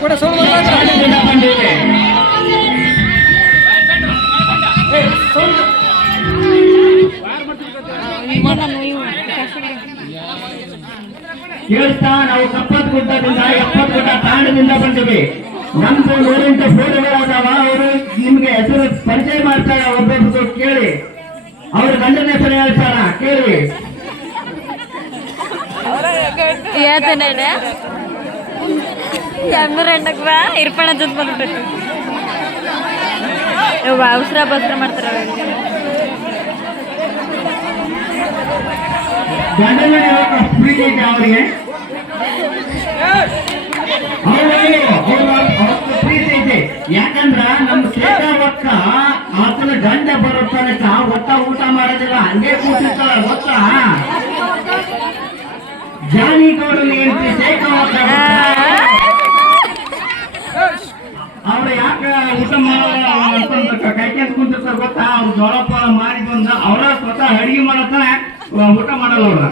ಜಾಣಿದಿಂದ ಬಂದಿವೆ. ಕೇಳ್ತಾ ನಾವು 70 ಗುಡ್ಡದಿಂದ 70 ಗುಡ್ಡ ತಾಂಡದಿಂದ ಬಂದಿವಿ. ನಮ್ದು 108 ಫೋಟೋಗಳಾದವ. ಅವರು ನಿಮ್ಗೆ ಹೆಸರು ಪರಿಚಯ ಮಾಡ್ತಾರ. ಒಬ್ಬೊಬ್ಬರು ಕೇಳಿ, ಅವ್ರ ಗಂಡನ ಹೆಸರು ಹೇಳ್ತಾರ, ಕೇಳಿ. ಇರ್ಪಣ ಜೊತೆ ಬಂದ್ಬಿಟ್ಟು ಅವಸರ ಬಸ್ರ ಮಾಡ್ತಾರ. ಗಂಡನ ಪ್ರೀತಿ ಇದೆ ಅವ್ರಿಗೆ, ಪ್ರೀತಿ ಇದೆ. ಯಾಕಂದ್ರ ನಮ್ ಸೇಟ ಒಕ್ಕ ಆತನ ಗಂಡ ಬರೋ ತನಕ ಒಟ್ಟ ಊಟ ಮಾಡೋದಿಲ್ಲ, ಹಂಗೆ ಕೂತಿರ್ತಾಳ. ಒತ್ತ ಜಾನಿಗೌಡರು ಏನ್ರಿ ಸೇಟ ಒಕ್ಕ ಅವ್ರು ಯಾಕ ಊಟ ಮಾಡಲ್ಲ ಅಂತ ಕೈಕೆಂತ ಕುಂತಿರ್ತಾರ ಗೊತ್ತಾ? ಅವ್ರು ಜೋಳಪ್ಪ ಮಾರಿ ಬಂದ ಅವ್ರ ಸ್ವತಃ ಅಡಿಗೆ ಮಾಡತ್ತಾನ, ಊಟ ಮಾಡಲ್ಲ ಅವ್ರ.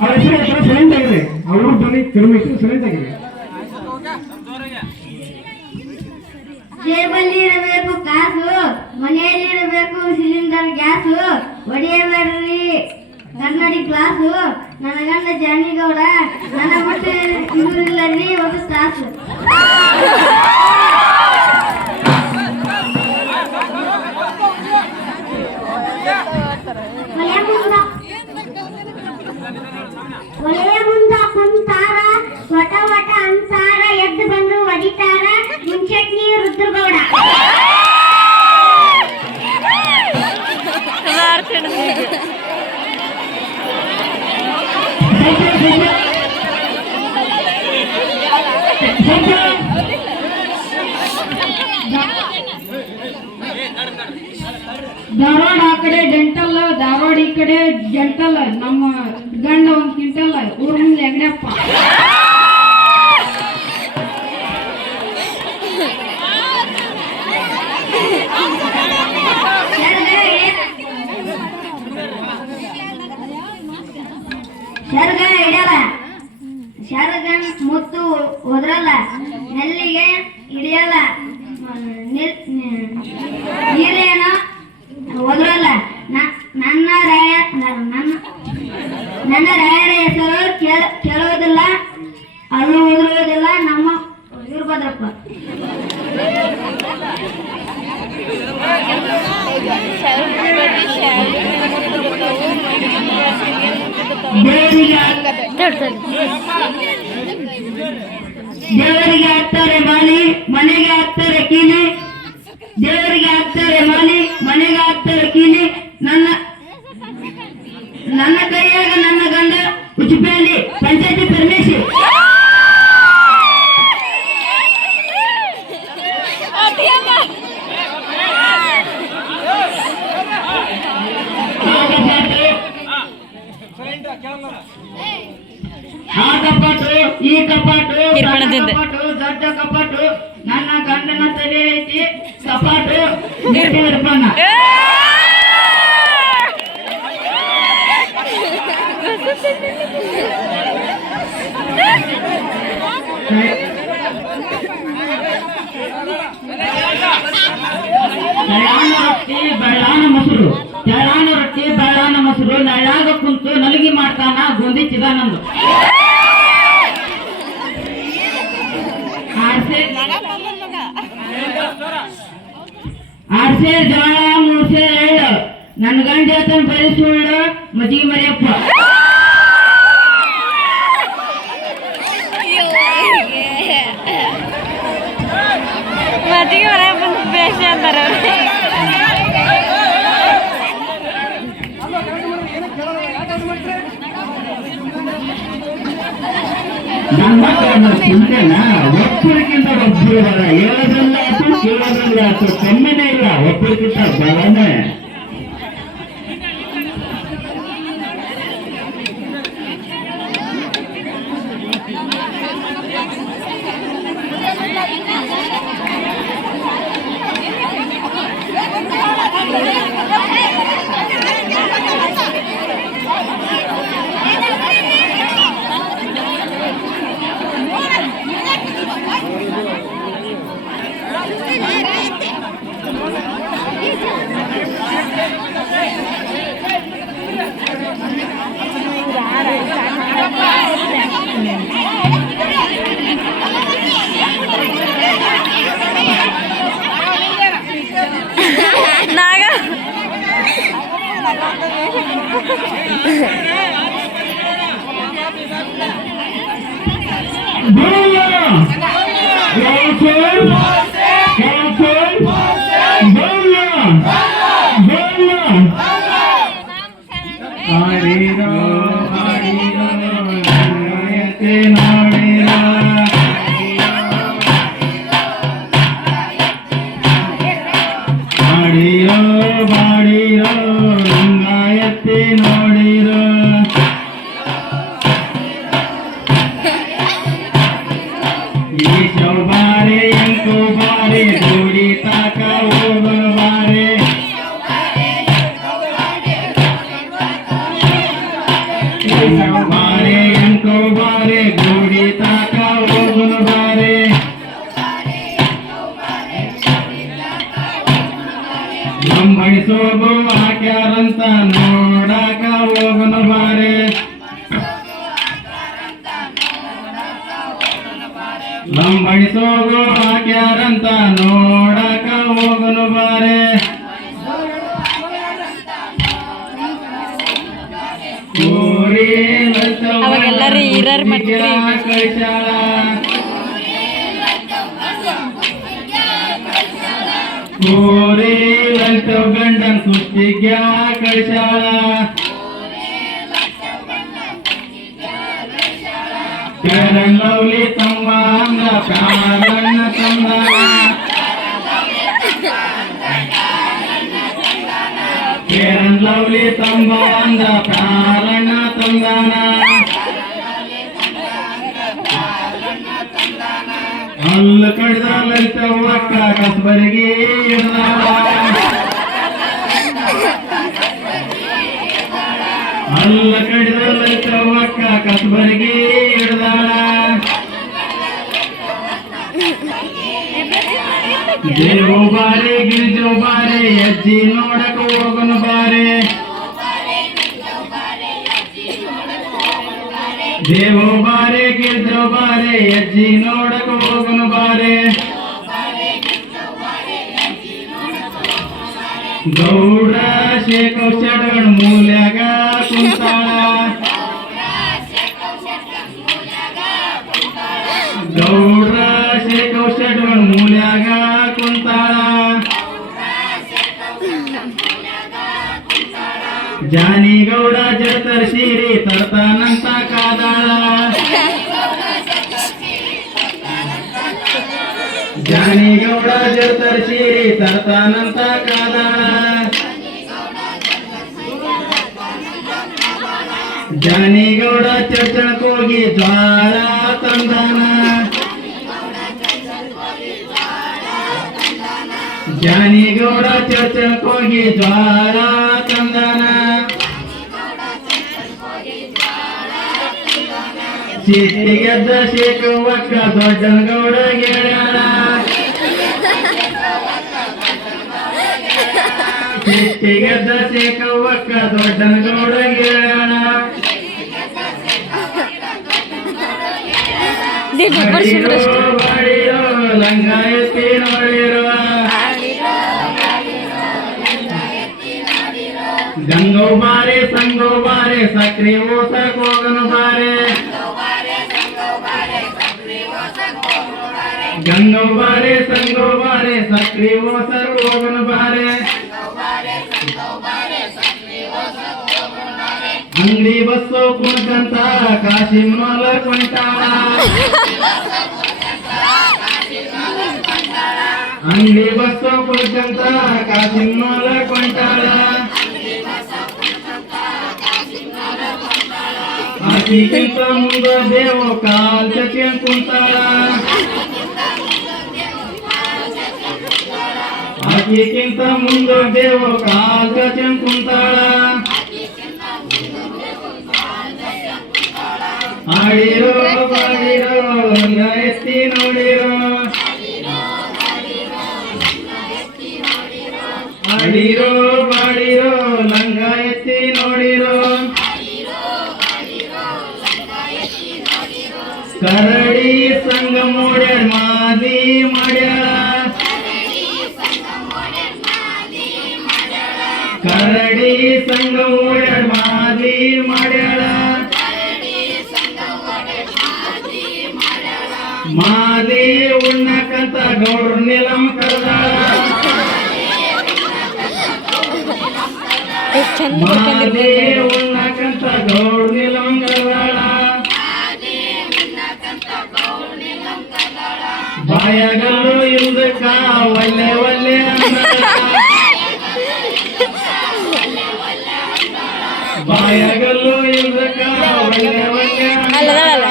ಅವ್ರ ಹೆಸರು ಸೈಲೆಂಟ್ ಆಗಿದೆ. ಅವರು ಧ್ವನಿ ತಿರುಮಿಸಿ ಸೈಲೆಂಟ್ ಆಗಿದೆ. ಜೇಬಲ್ಲಿ ಇರಬೇಕು ಕಾಸು, ಮನೆಯಲ್ಲಿರಬೇಕು ಸಿಲಿಂಡರ್ ಗ್ಯಾಸು, ಒಡೆಯಬೇಡ್ರಿ ಕನ್ನಡಿ ಕ್ಲಾಸು. ನನ್ನ ಗಂಡ ಜಾನಿಗೌಡ, ನನ್ನ ಮಟ್ಟ ಇವರಿಲ್ಲರಿ ಒಂದು ತಾಸು. ಒಲೆಯ ಮುಂದ ಕುಂತಾರ, ವಟ ವಟ ಅಂತಾರ, ಎದ್ದು ಬಂದು ಒಡಿತಾರ, ಮುಂಚಟ್ನಿ ರುದ್ರಗೌಡ. ಧಾರವಾಡ ಆ ಕಡೆ ಡೆಂಟಲ್, ಧಾರವಾಡ ಈ ಕಡೆ ಜಂಟಲ್. ನಮ್ಮ ಗಂಡ 1 ಕ್ವಿಂಟಲ್, ಊರ್ ಮುಂದೆ ಹೆಗ್ಡಪ್ಪ. ಶರ್ಗ ಹಿಡಿಯಲ್ಲ, ಶರ್ಗ ಮುತ್ತು ಹೋದ್ರಲ್ಲ, ನೆಲ್ಲಿಗೆ ಹಿಡಿಯಲ್ಲ, ನೀರೇನ ಹೋದ್ರಲ್ಲ. ನನ್ನ ರಾಯರ ಹೆಸರು ಕೇಳೋದಿಲ್ಲ, ಅಲ್ಲೂ ಓದಿರೋದಿಲ್ಲ. ನಮ್ಮ ವೀರಭದ್ರಪ್ಪ. ದೇವರಿಗೆ ಹಾಕ್ತಾರೆ ಮಾಲಿ, ಮನೆಗೆ ಹಾಕ್ತಾರೆ ಕೀಲಿ. ದೇವರಿಗೆ ಹಾಕ್ತಾರೆ ಮಾಲಿ, ಮನೆಗೆ ಹಾಕ್ತಾರೆ ಕೀಲಿ. ನನ್ನ ಕೈಯಾಗ ನನ್ನ ಗಂಡ ಉಚಿಪೇಲಿ ಪಂಚಾಯತಿ ಪರಮೇಶಿ. ಆ ಕಪಾಟು, ಈ ಕಪಾಟು, ಕಪಾಟು, ದೊಡ್ಡ ಕಪಾಟು, ನನ್ನ ಗಂಡನ ತಲೆ ಐತಿ ಕಪಾಟು. ನಿರ್ಬಣ್ಣ ರೊಟ್ಟಿ ಬೆಳ್ಳಾನ ಮೊಸರು, ತೆಳ್ಳಾನ ರೊಟ್ಟಿ ಬೆಳ್ಳಾನ ಮೊಸರು. ನಳ್ಳಾಗ ಕುಂತು ನಲಗಿ ಮಾಡ್ತಾನ ಗೋಂದಿ ಚಿದಾನಂದು. ಆರ್ಸೆ ಜೋಳ ಮೂಸೆ ಎಳ್ಳು, ನನ್ನ ಗಂಡ ಹೇಳ್ತಾನ ಬರೀ ಸುಳ್ಳು, ಮಜ್ಜಿಗೆ ಮರಿಯಪ್ಪ. ಮಜ್ಜಿಗೆ ಮರಿಯಪ್ಪ ಬೇಷ ಅಂತಾರ. ನನ್ನ ಮಕ್ಕಳನ್ನ ಚಿಂತೆನ ಒಬ್ಬರಿಗಿಂತ ಒಬ್ಬರು ಬರ. ಹೇಳೋದ್ರಲ್ಲಿ ಆಯ್ತು, ಕೇಳೋದ್ರಲ್ಲಿ ಆಯ್ತು, ಕಮ್ಮಿನೇ ಇಲ್ಲ. ಒಬ್ಬರಿಗಿಂತ ಬರನೇ. बोलो कैंसर कैंसर बोलो बोलो आड़ीरो आड़ीरो ರಂಗಾಯತೆ ನೋಡಿರೋ ಬಾಡಿರೋ ಬಾಡಿರೋ ರಂಗಾಯತೆ ನೋಡಿರೋ ಈಶೋ ಬಾರೆ ಎಂಕೋ ಬಾರೆ ಜೋಡಿ ತಾಕ ಹೋಗೋ ಬಾರೆ ಈಶೋ ಬಾರೆ ಎಂಕೋ ಬಾರೆ ಜೋಡಿ ತಾಕ ಹೋಗೋ ಬಾರೆ ನಂಬಡಿಸೋಗೋ ಹಾಕ್ಯಾರಂತ ನೋಡಾಕ ಹೋಗೋ ಬಾರೆ ಲಂಬಡಿಸೋಗೋ ಹಾಕ್ಯಾರಂತ ನೋಡಕ ಹೋಗನು ಬಾರೆ ಅವಾಗೆಲ್ಲರೂ ಹಿರಿಯರ್ ಮಾಡ್ತಿದ್ರು. ಕಳಿಸಾಳ ಕೋರೇಲಂತ ಗಂಡನ್ ಸುತ್ತಿಗ್ಯ ಕಳಿಸಾಳ ಕರನ್ ಲವ್ಲಿ ತಮ್ಮ ಅಂದ ಪ್ರಾಣಣ್ಣ ತಂದಾನ ಕರನ್ ಲವ್ಲಿ ತಮ್ಮ ಅಂದ ಪ್ರಾಣಣ್ಣ ತಂದಾನ ಅಲ್ಲ ಕಡ್ದ ಲಲಿತವ್ವಕ್ಕ ಕಸ್ಬರಿಗೆ ಹಿಡ್ದಾಳ ಅಲ್ಲ ಕಡಿದ ಲಲಿತವ್ವಕ್ಕ ಕಸ್ಬರಿಗೆ ಹಿಡ್ದಾಳ ದೇವು ಬಾರೆ ಗಿರಿಜೋ ಬಾರೆ ಅಜ್ಜಿ ನೋಡಕ ಹೋಗನು ಬಾರೆ ದೇವು ಬಾರೆ ಗಿರಿಜೋ ಬಾರೆ ಅಜ್ಜಿ ನೋಡಕ ಹೋಗನು ಬಾರೆ ಗೌಡ ಶೇಖವ್ ಚಡಗಣ ಮೂಲ್ಯಾಗ ಕುಂತಾಳ ಗೌಡ ಶೇಖವ್ ಚಡಗಣ ಮೂಲ್ಯಾಗ ಕುಂತಾಳ ಜಾನಿ ಗೌಡ ಜಡ್ತರ ಸೀರಿ ತರ್ತಾನಂತ ಕಾದಾಳ ಜಾನಿ ಗೌಡ ಜಡ್ತರ ಸೀರಿ ತರ್ತಾನಂತ ಕಾದಾಳ ಜಾನಿ ಗೌಡ ಚರ್ಚಣಕ್ಕೋಗಿ ಜ್ವಾಳ ತಂದಾನ ಜಾನಿ ಗೌಡ ಚರ್ಚಣಕ್ಕೋಗಿ ಜ್ವಾಳ ತಂದಾನ ಸಿಟ್ಟಿಗೆದ್ದ ಶೇಖವ್ವಕ್ಕ ದೊಡ್ಡನ ಗೌಡ ಗೆಳ್ಯಾಳ ಸಿಟ್ಟಿಗೆದ್ದ ಶೇಖವ್ವಕ್ಕ ದೊಡ್ಡನ ಗೌಡ ಗೆಳ್ಯಾಳ ಬಾಡಿರೋ ಬಾಡಿರೋ ಲಂಗ ಎತ್ತಿ ನೋಡಿರುವ ಗಂಗೋ ಬಾರೆ ಸಂಗೋ ಬಾರೆ ಸಕ್ರಿ ಓಸಕ್ ಹೋಗನು ಬಾರೆ ಗಂಗೋ ಬಾರೆ ಸಂಗೋ ಬಾರೆ ಸಕ್ರಿ ಓಸರ್ ಹೋಗನು ಬಾರೆ ಅಂಗಡಿ ಬಸ್ಸು ಕುಣ್ಕಂತ ಕಾಶಿಮ್ನೊಲ ಕುಣಿತಾಳ ಅಂಗಡಿ ಬಸ್ಸು ಕುಣ್ಕಂತ ಕಾಶಿಮ್ನೊಲ ಕುಣಿತಾಳ ಆಕಿಗಿಂತ ಮುಂದ ದೇವು ಕಾಲ್ ಚಚ್ಕೊಂಡ್ ಕುಂತಾಳ ಆಕಿಗಿಂತ ಮುಂದ ದೇವು ಕಾಲ್ ಚಚ್ಕೊಂಡ್ ಕುಂತಾಳ ಆಡಿರೋ ಬಾಡಿರೋ ಲಂಗ ಎತ್ತಿ ನೋಡಿರೋ ಆಡಿರೋ ಬಾಡಿರೋ ಲಂಗ ಎತ್ತಿ ನೋಡಿರೋ ಕರಡಿ ಸಂಗ ಮೋಡ್ಯಾಳ ಮಾದಿ ಮಾಡ್ಯಾಳ ಕರಡಿ ಸಂಗ ಮೋಡ್ಯಾಳ ಮಾದಿ ಮಾಡ್ಯಾಳ ಮಾದಿ ಉಣ್ಣಕಂತ ಗೌಡ್ರ ನಿಲಂ ಕರ್ದಾಳ ಚಂದ ಮಾದಿ ಉಣ್ಣಕಂತ ಗೌಡ್ರ ನಿಲಂ ಕರ್ದಾಳ ಬಾಯಗಲ್ಲು ಇಲ್ದಕ್ಕ ಒಲ್ಲೆ ಒಲ್ಲೆ ಬಾಯಗಲ್ಲು ಇಲ್ದಕ್ಕ ಒಲ್ಲೆ ಒಲ್ಲೆ ಅಲ್ಲದಲ್ಲ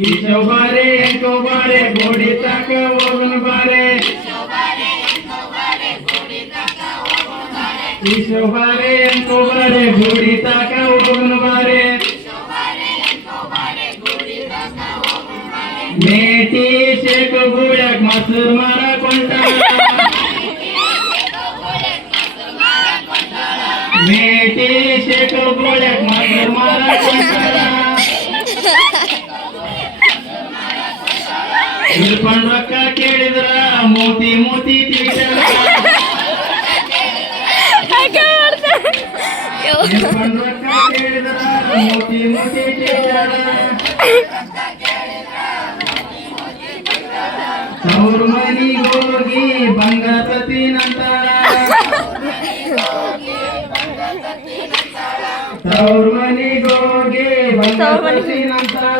ಈ ಚೌಬಾರೆ ಎಂಕೋಬಾರೆ ಗೋಡಿ ತಾಕ ಹೋಗನು ಬಾರೆ ಈ ಚೌಬಾರೆ ಎಂಕೋಬಾರೆ ಗೋಡಿ ತಾಕ ಹೋಗನು ಬಾರೆ ಮೇಟಿ ಶೇಕ ಗುಡ್ಯಾಕ ಮಸು ಮರ ಕೊಂಟಾಳ ಮೇಟಿ ಶೇಕ ಗುಡ್ಯಾಕ ಮಸು ಮರ ಕೊಂಟಾಳ ಇಲ್ಕೊಂಡ್ ರೊಕ್ಕ ಕೇಳಿದ್ರ ಮೂತಿ ಮೂತಿ ತಿಳಿತಾಳ ಇಲ್ಕೊಂಡ್ ರೊಕ್ಕ ಕೇಳಿದ್ರ ಮೂತಿ ಮೂತಿ ತಿಳಿತಾಳ ತವ್ರ ಮನಿಗ್ ಹೋಗಿ ಬಂಗಾರತಿ ನಂತಾಳ ತವ್ರ ಮನಿಗ್ ಹೋಗಿ ಬಂಗಾರತಿ ನಂತಾಳ